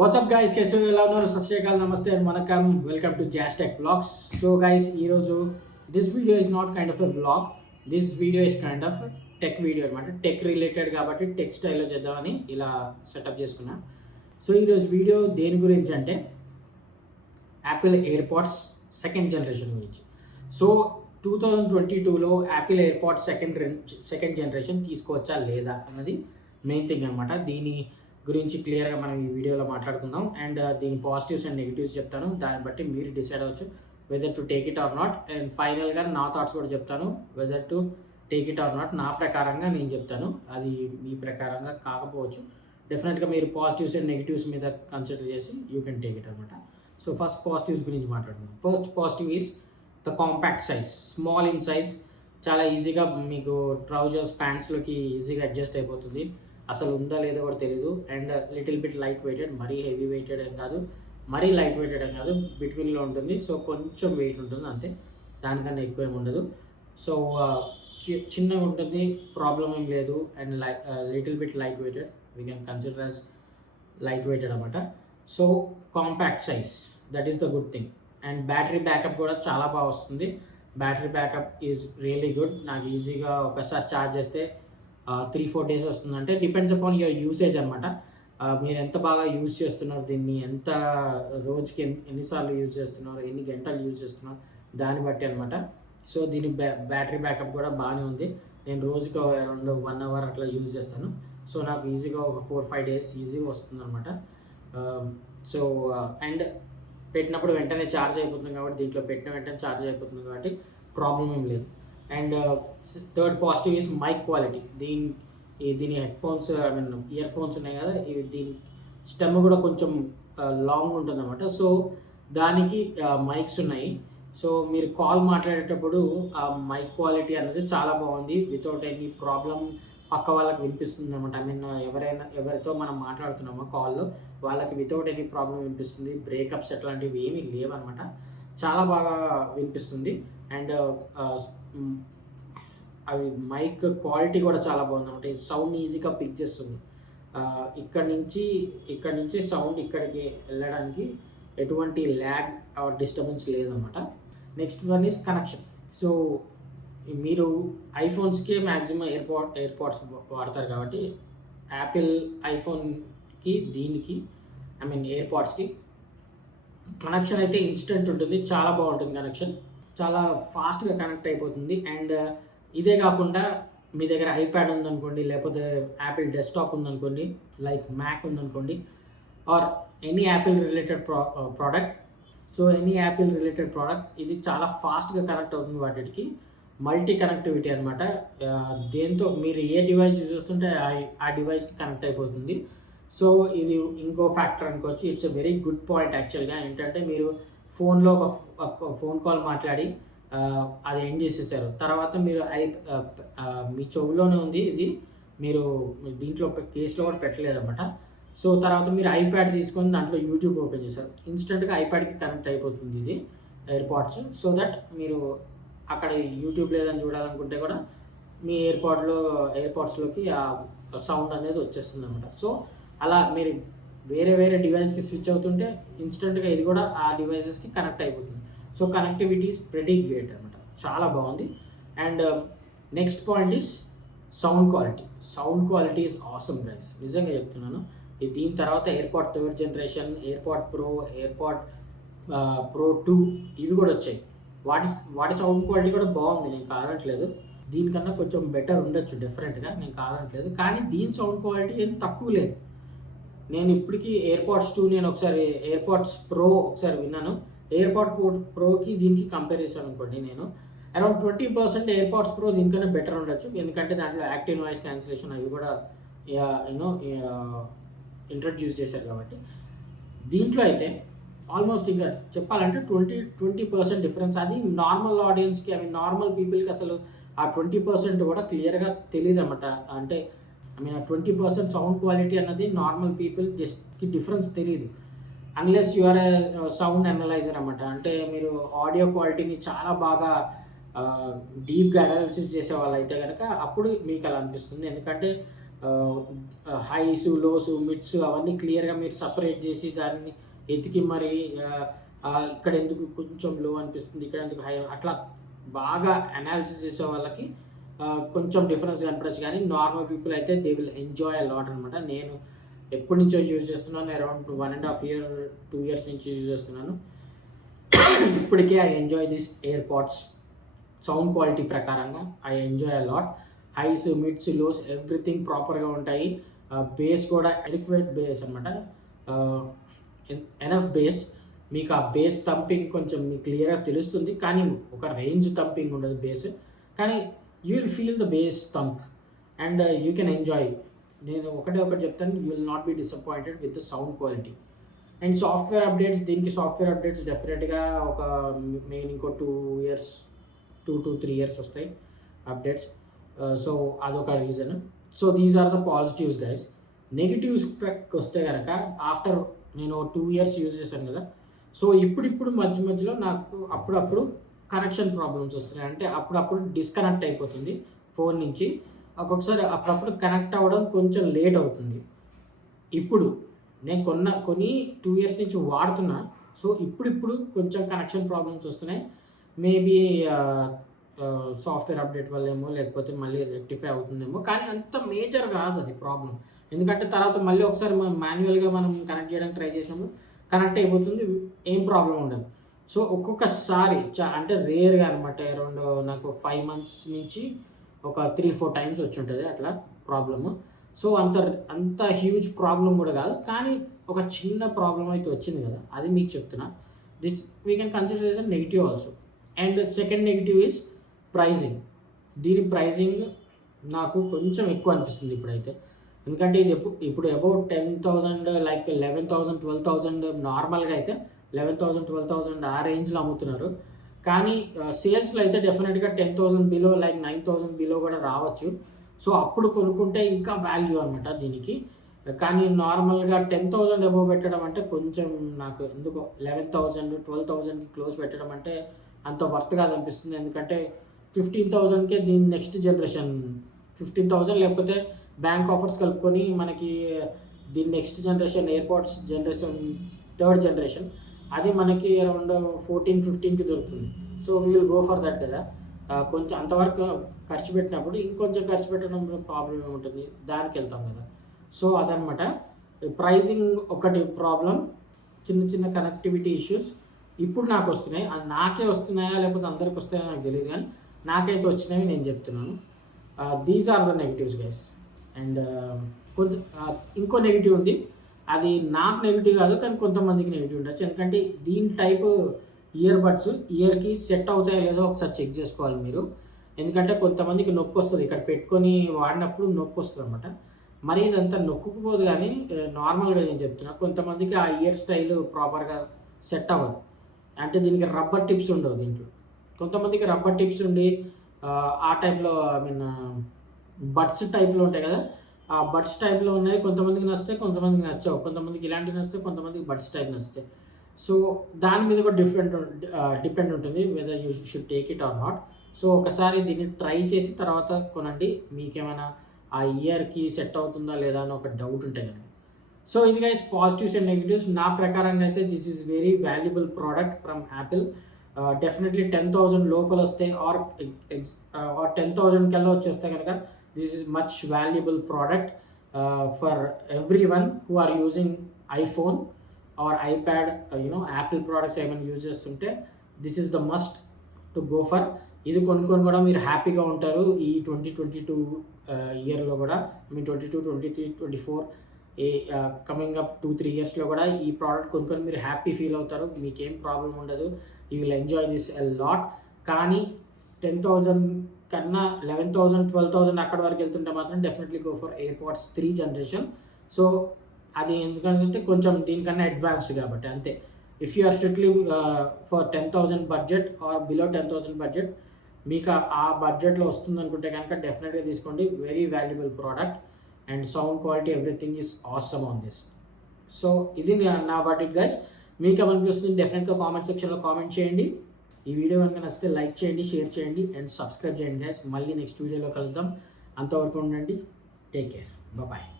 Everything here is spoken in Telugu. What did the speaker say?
వాట్సాప్ గైస్ కేసు ఎలా ఉన్నారు? సత్ శ్రీ అకాల్, నమస్తే అండ్ వనకమ్. Welcome to Jashtechvlogs. So guys, ఈరోజు this video is not kind of a vlog. This video is kind of tech video అనమాట. టెక్ రిలేటెడ్ కాబట్టి టెక్ స్టైల్లో చేద్దామని ఇలా సెటప్ చేసుకున్నా. సో ఈరోజు వీడియో దేని గురించి అంటే యాపిల్ ఎయిర్పాడ్స్ సెకండ్ జనరేషన్ గురించి. సో 2022లో యాపిల్ ఎయిర్పాడ్స్ సెకండ్ జనరేషన్ తీసుకోవచ్చా లేదా అన్నది మెయిన్ థింగ్ అనమాట. దీని గురించి క్లియర్గా మనం ఈ వీడియోలో మాట్లాడుకుందాం. అండ్ దీని పాజిటివ్స్ అండ్ నెగిటివ్స్ చెప్తాను. దాన్ని బట్టి మీరు డిసైడ్ అవ్వచ్చు whether to take it or not. And ఫైనల్గా నా థాట్స్ కూడా చెప్తాను, whether to take it or not. నా ప్రకారంగా నేను చెప్తాను, అది మీ ప్రకారంగా కాకపోవచ్చు. డెఫినెట్గా మీరు పాజిటివ్స్ అండ్ నెగిటివ్స్ మీద కన్సిడర్ చేసి యూ కెన్ టేక్ ఇట్ అనమాట. సో ఫస్ట్ పాజిటివ్స్ గురించి మాట్లాడుకుందాం. First positive is the compact size, small in size. చాలా ఈజీగా మీకు ట్రౌజర్స్ ప్యాంట్స్లోకి ఈజీగా అడ్జస్ట్ అయిపోతుంది. అసలు ఉందా లేదో కూడా తెలియదు. And little bit light weighted, మరీ హెవీ వెయిటెడ్ ఏం కాదు, మరీ లైట్ వెయిటెడ్ ఏం కాదు, బిట్వీన్లో ఉంటుంది. సో కొంచెం వెయిట్ ఉంటుంది అంతే, దానికన్నా ఎక్కువ ఏమి ఉండదు. సో చిన్నగా ఉంటుంది, ప్రాబ్లం ఏం లేదు. And little bit light weighted, we can consider as light weighted అనమాట. So compact size, that is the good thing. And battery backup కూడా చాలా బాగా వస్తుంది. Battery backup is really good. నాకు ఈజీగా ఒకసారి ఛార్జ్ చేస్తే 3-4 డేస్ వస్తుందంటే డిపెండ్స్ అపాన్ యువర్ యూసేజ్ అనమాట. మీరు ఎంత బాగా యూజ్ చేస్తున్నారు దీన్ని, ఎంత రోజుకి ఎన్నిసార్లు యూజ్ చేస్తున్నారు, ఎన్ని గంటలు యూజ్ చేస్తున్నారు, దాన్ని బట్టి అనమాట. సో దీని బ్యాటరీ బ్యాకప్ కూడా బాగానే ఉంది. నేను రోజుకి అరౌండ్ 1 అవర్ అట్లా యూజ్ చేస్తాను. సో నాకు ఈజీగా ఒక 4-5 డేస్ ఈజీగా వస్తుంది అనమాట. సో అండ్ పెట్టినప్పుడు వెంటనే ఛార్జ్ అయిపోతుంది కాబట్టి, దీంట్లో పెట్టిన వెంటనే ఛార్జ్ అయిపోతుంది కాబట్టి ప్రాబ్లం ఏం లేదు. And third positive is mic quality. దీని headphones, I mean earphones ఉన్నాయి కదా, ఇవి దీని స్టెమ్ కూడా కొంచెం లాంగ్ ఉంటుంది అనమాట. సో దానికి మైక్స్ ఉన్నాయి. సో మీరు కాల్ మాట్లాడేటప్పుడు ఆ మైక్ క్వాలిటీ అనేది చాలా బాగుంది. వితౌట్ ఎనీ ప్రాబ్లం పక్క వాళ్ళకి వినిపిస్తుంది అనమాట. ఐ మీన్ ఎవరితో మనం మాట్లాడుతున్నామో కాల్లో వాళ్ళకి వితౌట్ ఎనీ ప్రాబ్లం వినిపిస్తుంది. బ్రేకప్స్ అట్లాంటివి ఏమీ లేవన్నమాట. చాలా బాగా వినిపిస్తుంది. అండ్ అవి మైక్ క్వాలిటీ కూడా చాలా బాగుంది అనమాట. సౌండ్ ఈజీగా పిక్ చేస్తుంది. ఇక్కడ నుంచి సౌండ్ ఇక్కడికి వెళ్ళడానికి ఎటువంటి ల్యాగ్ ఆర్ డిస్టర్బెన్స్ లేదనమాట. Next one is connection. So మీరు ఐఫోన్స్కే మ్యాక్సిమం ఎయిర్పాడ్స్ వాడతారు కాబట్టి యాపిల్ ఐఫోన్కి దీనికి, ఐ మీన్ ఎయిర్పాడ్స్కి కనెక్షన్ అయితే ఇన్స్టెంట్ ఉంటుంది. చాలా బాగుంటుంది కనెక్షన్, చాలా ఫాస్ట్గా కనెక్ట్ అయిపోతుంది. అండ్ ఇదే కాకుండా మీ దగ్గర ఐప్యాడ్ ఉందనుకోండి, లేకపోతే యాపిల్ డెస్క్టాప్ ఉందనుకోండి, లైక్ మ్యాక్ ఉందనుకోండి, or any Apple related product. So any Apple related product ఇది చాలా ఫాస్ట్గా కనెక్ట్ అవుతుంది వాటికి. మల్టీ కనెక్టివిటీ అనమాట. దేంతో మీరు ఏ డివైస్ యూజ్ చేస్తుంటే ఆ డివైస్కి కనెక్ట్ అయిపోతుంది. సో ఇది ఇంకో ఫ్యాక్టర్ అనుకోవచ్చు. It's a very good point యాక్చువల్గా. ఏంటంటే మీరు ఫోన్లో ఒక ఫోన్ కాల్ మాట్లాడి అది ఎండ్ చేసేసారు, తర్వాత మీరు మీ చెవులోనే ఉంది ఇది, మీరు దీంట్లో కేసులో కూడా పెట్టలేదు అనమాట. సో తర్వాత మీరు ఐప్యాడ్ తీసుకొని దాంట్లో యూట్యూబ్ ఓపెన్ చేశారు, ఇన్స్టెంట్గా ఐప్యాడ్కి కనెక్ట్ అయిపోతుంది ఇది ఎయిర్పాడ్స్. సో దట్ మీరు అక్కడ యూట్యూబ్ లేదని చూడాలనుకుంటే కూడా మీ ఎయిర్పాడ్స్లోకి ఆ సౌండ్ అనేది వచ్చేస్తుంది అనమాట. సో అలా మీరు వేరే డివైస్కి స్విచ్ అవుతుంటే ఇన్స్టెంట్గా ఇది కూడా ఆ డివైసెస్కి కనెక్ట్ అయిపోతుంది. So connectivity is pretty great అనమాట, చాలా బాగుంది. And next point is sound quality. Sound quality is awesome guys, నిజంగా చెప్తున్నాను. దీని తర్వాత AirPod third generation, AirPod pro, AirPod pro 2 ఇవి కూడా వచ్చాయి. వాటి సౌండ్ క్వాలిటీ కూడా బాగుంది, నేను కాదనట్లేదు. దీనికన్నా కొంచెం బెటర్ ఉండొచ్చు డెఫినెట్గా, నేను కాదనట్లేదు. కానీ దీని సౌండ్ క్వాలిటీ ఏం తక్కువ లేదు. నేను ఇప్పటికీ ఎయిర్పాడ్స్ 2 నేను ఒకసారి ఎయిర్పాడ్స్ ప్రో ఒకసారి విన్నాను. ఎయిర్పాడ్ ప్రోకి దీనికి కంపేర్ చేశాను అనుకోండి, నేను అరౌండ్ 20% ఎయిర్పాడ్స్ ప్రో దీనికన్నా బెటర్ ఉండొచ్చు. ఎందుకంటే దాంట్లో యాక్టివ్ నాయిస్ క్యాన్సిలేషన్ అవి కూడా ఇంట్రడ్యూస్ చేశారు కాబట్టి. దీంట్లో అయితే ఆల్మోస్ట్ ఇంకా చెప్పాలంటే 20% డిఫరెన్స్. అది నార్మల్ ఆడియన్స్కి, ఐ మీన్ నార్మల్ పీపుల్కి అసలు ఆ 20% కూడా క్లియర్గా తెలియదు అనమాట. అంటే ఐ మీన్ ఆ 20% సౌండ్ క్వాలిటీ అన్నది నార్మల్ పీపుల్ జస్ట్కి డిఫరెన్స్ తెలియదు, unless you are a sound analyser అనమాట. అంటే మీరు ఆడియో క్వాలిటీని చాలా బాగా డీప్గా అనాలిసిస్ చేసే వాళ్ళు అయితే కనుక అప్పుడు మీకు అలా అనిపిస్తుంది. ఎందుకంటే హైస్, లోస్, మిడ్స్ అవన్నీ క్లియర్‌గా మీరు సెపరేట్ చేసి దాన్ని ఎతికి మరి ఇక్కడ ఎందుకు కొంచెం లో అనిపిస్తుంది, ఇక్కడ ఎందుకు హై అట్లా బాగా అనాలిసిస్ చేసే వాళ్ళకి కొంచెం డిఫరెన్స్ కనపడొచ్చు. కానీ నార్మల్ పీపుల్ అయితే they will enjoy a lot అనమాట. నేను ఎప్పటి నుంచో యూజ్ చేస్తున్నాను. అరౌండ్ 1.5 ఇయర్, 2 ఇయర్స్ నుంచి యూజ్ చేస్తున్నాను. ఇప్పటికే I enjoy this AirPods. Sound quality ప్రకారంగా I enjoy a lot. Highs, mids, lows everything ప్రాపర్‌గా ఉంటాయి. బేస్ కూడా అడిక్వేట్ బేస్ అనమాట. Enough bass. మీకు ఆ బేస్ థంపింగ్ కొంచెం మీకు క్లియర్‌గా తెలుస్తుంది. కానీ ఒక రేంజ్ థంపింగ్ ఉండదు బేస్. కానీ you will feel the bass thump and you can enjoy. నేను ఒకటి చెప్తాను, you will not be disappointed with the sound quality. And software updates, దీనికి సాఫ్ట్‌వేర్ అప్డేట్స్ డెఫినెట్‌గా ఒక మెయిన్ ఇంకో 2 ఇయర్స్, 2 to 3 ఇయర్స్ వస్తాయి అప్డేట్స్. సో అదొక reason. So these are the positives guys. నెగటివ్స్‌కి వస్తే గనక ఆఫ్టర్ నేను 2 ఇయర్స్ యూజ్ చేశాను కదా! సో ఇప్పుడిప్పుడు మధ్యలో నాకు అప్పుడప్పుడు కనెక్షన్ ప్రాబ్లమ్స్ వస్తున్నాయి. అంటే అప్పుడప్పుడు డిస్కనెక్ట్ అయిపోతుంది ఫోన్ నుంచి. ఒక్కొక్కసారి అప్పుడప్పుడు కనెక్ట్ అవ్వడం కొంచెం లేట్ అవుతుంది. ఇప్పుడు నేను కొని 2 ఇయర్స్ నుంచి వాడుతున్నా. సో ఇప్పుడిప్పుడు కొంచెం కనెక్షన్ ప్రాబ్లమ్స్ వస్తున్నాయి. మేబీ సాఫ్ట్‌వేర్ అప్డేట్ వల్లేమో, లేకపోతే మళ్ళీ రెక్టిఫై అవుతుందేమో. కానీ అంత మేజర్ కాదు అది ప్రాబ్లమ్. ఎందుకంటే తర్వాత మళ్ళీ ఒకసారి మాన్యువల్‌గా మనం కనెక్ట్ చేయడానికి ట్రై చేసినప్పుడు కనెక్ట్ అయిపోతుంది. ఏం ప్రాబ్లమ్ ఉండదు. సో ఒక్కొక్కసారి అంటే రేర్‌గా అనమాట. అరౌండ్ నాకు 5 మంత్స్ నుంచి ఒక 3, 4 టైమ్స్ వచ్చుంటది అట్లా ప్రాబ్లము. సో అంత హ్యూజ్ ప్రాబ్లమ్ కూడా కాదు. కానీ ఒక చిన్న ప్రాబ్లమ్ అయితే వచ్చింది కదా! అది మీకు చెప్తున్నా. This we can consider as a negative also. And second negative is pricing. దీని ప్రైజింగ్ నాకు కొంచెం ఎక్కువ అనిపిస్తుంది ఇప్పుడైతే. ఎందుకంటే ఇది ఇప్పుడు అబౌట్ 10,000 లైక్ 11,000, 12,000 నార్మల్‌గా అయితే 11,000, 12,000 ఆ రేంజ్‌లో అమ్ముతున్నారు. కానీ సేల్స్‌లో అయితే డెఫినిట్‌గా 10,000 బిలో, లైక్ 9,000 బిలో కూడా రావచ్చు. సో అప్పుడు కొనుక్కుంటే ఇంకా వాల్యూ అనమాట దీనికి. కానీ నార్మల్‌గా 10,000 అబోవ్ పెట్టడం అంటే కొంచెం నాకు ఎందుకో 11,000, 12,000కి క్లోజ్ పెట్టడం అంటే అంత వర్త్ కాదనిపిస్తుంది. ఎందుకంటే 15,000కే దీని నెక్స్ట్ జనరేషన్ 15,000 లేకపోతే బ్యాంక్ ఆఫర్స్ కలుపుకొని మనకి దీని next generation AirPods generation, third generation అది మనకి అరౌండ్ 14, 15కి దొరుకుతుంది. So we will go for that కదా! కొంచెం అంతవరకు ఖర్చు పెట్టినప్పుడు ఇంకొంచెం ఖర్చు పెట్టడంలో ప్రాబ్లమ్ ఏముంటుంది? దానికెళ్తాం కదా! సో అదనమాట. ప్రైజింగ్ ఒకటి ప్రాబ్లమ్. చిన్న కనెక్టివిటీ ఇష్యూస్ ఇప్పుడు నాకొస్తున్నాయి. అది నాకే వస్తున్నాయా? లేకపోతే అందరికి వస్తాయో నాకు తెలీదు గానీ, నాకైతే వచ్చినవి నేను చెప్తున్నాను. These are the negatives guys. అండ్ ఇంకో నెగెటివ్ ఉంది. అది నాకు నెగెటివ్ కాదు, కానీ కొంతమందికి నెగెటివ్ ఉండొచ్చు. ఎందుకంటే దీని టైపు ఇయర్ బడ్స్ ఇయర్‌కి సెట్ అవుతాయో లేదో ఒకసారి చెక్ చేసుకోవాలి మీరు. ఎందుకంటే కొంతమందికి నొప్పొస్తది. ఇక్కడ పెట్టుకొని వాడినప్పుడు నొప్పొస్తదనమాట. మరి ఇదంతా నొక్కుకుపోదు గానీ నార్మల్‌గా నేను చెప్తున్నా. కొంతమందికి ఆ ఇయర్ స్టైల్ ప్రాపర్‌గా సెట్ అవ్వదు. అంటే దీనికి రబ్బర్ టిప్స్ ఉండవు దీంట్లో. కొంతమందికి రబ్బర్ టిప్స్ ఉండి ఆ టైప్‌లో ఐ మీన్ బడ్స్ టైప్‌లో ఉంటాయి కదా! ఆ బడ్స్ టైప్‌లో ఉన్నాయి. కొంతమందికి నచ్చుతాయి, కొంతమందికి నచ్చవు. కొంతమందికి ఇలాంటివి నచ్చుతాయి, కొంతమందికి బడ్స్ టైప్ నచ్చుతాయి. సో దాని మీద కూడా డిపెండ్ ఉంటుంది whether you should take it or not. So ఒకసారి దీన్ని ట్రై చేసి తర్వాత కొనండి. మీకేమైనా ఆ ఇయర్‌కి సెట్ అవుతుందా లేదా అని ఒక డౌట్ ఉంటే గనుక. సో ఇది గైస్ పాజిటివ్స్ అండ్ నెగెటివ్స్. నా ప్రకారంగా అయితే this is very valuable product from Apple. Definitely 10,000 లోపల వస్తే ఆర్ 10,000 కల్లా వచ్చేస్తే కనుక this is much valuable product for everyone who are using iPhone or iPad, Apple products ఏమైనా యూజ్ చేస్తుంటే this is the must to go for. ఇది కొనుక్కొని కూడా మీరు హ్యాపీగా ఉంటారు ఈ 2022 ఇయర్‌లో కూడా. ఐ మీన్ 22, 23, 24 కమింగ్ అప్ 2, 3 ఇయర్స్‌లో కూడా ఈ ప్రోడక్ట్ కొనుక్కొని మీరు హ్యాపీ ఫీల్ అవుతారు. మీకేం ప్రాబ్లమ్ ఉండదు. You will enjoy this a lot. కానీ 10,000 కన్నా 11,000, 12,000 అక్కడి వరకు వెళ్తుంటే మాత్రం definitely go for AirPods 3 generation. So అది ఎందుకంటే కొంచెం దీనికన్నా అడ్వాన్స్డ్ కాబట్టి అంతే. If you are strictly for 10,000 budget or below 10,000 budget, మీకు ఆ బడ్జెట్‌లో వస్తుందనుకుంటే కనుక డెఫినెట్‌గా తీసుకోండి. Very valuable product and sound quality everything is awesome on this. So ఇది నా వర్డిక్ట్ గైస్. మీకేమనిపిస్తుంది డెఫినెట్‌గా కామెంట్ సెక్షన్‌లో కామెంట్ చేయండి. ఈ వీడియో కనుక నచ్చితే లైక్ చేయండి, షేర్ చేయండి అండ్ సబ్స్క్రైబ్ చేయండి గైస్. మళ్ళీ నెక్స్ట్ వీడియోలో కలుద్దాం. అంతవరకు ఉండండి. Take care. బాయ్.